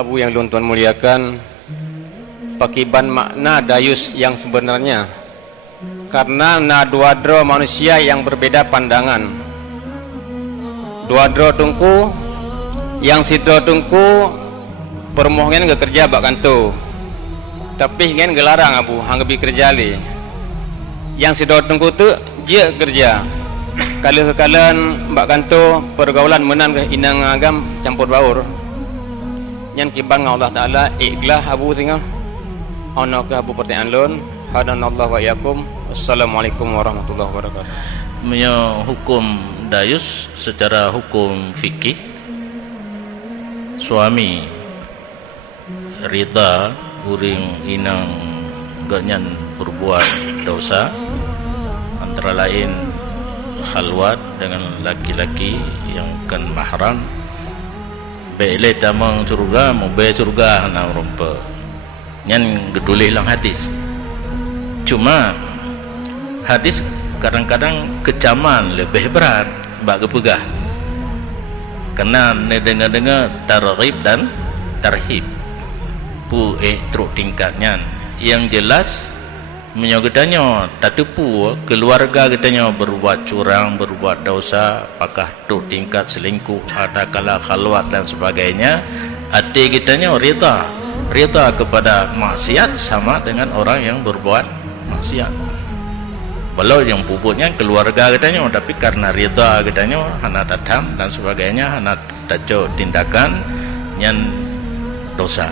Abu yang tuan muliakan, pakiban makna Dayus yang sebenarnya, karena dua-dua manusia yang berbeda pandangan. Dua-dua tungku, yang situ tungku permohonan ke kerja bak kanto, tapi ingin gelarang Abu hang lebih kerja li. Yang situ tungku tu dia kerja. Kalau kekalan mbak kanto pergaulan menan ke inang agam campur baur. Yang kiban dengan Allah Ta'ala ikhlas Abu tinggal. Ana ke Abu pertanyaan lun. Hadanallahu wa iyyakum. Assalamualaikum warahmatullahi wabarakatuh. Punya hukum Dayus secara hukum fikih, suami rida uring inang ganyan berbuat dosa, antara lain khalwat dengan laki-laki yang kan mahram, bele damang surga mau be surga nang rumput nyan gedulih lang hadis. Cuma hadis kadang-kadang kecaman lebih berat bak kepegah, karena dengar-dengar targhib dan tarhib pu truk tingkatnya. Yang jelas menyogetanya tak tepu keluarga kitanya berbuat curang, berbuat dosa, apakah tu tingkat selingkuh, ada kala khalwat dan sebagainya. Hati kitanya rida kepada maksiat sama dengan orang yang berbuat maksiat. Walau yang pupuknya keluarga kitanya, tapi karena rida kitanya hana datang dan sebagainya, hana tajo tindakan yang dosa.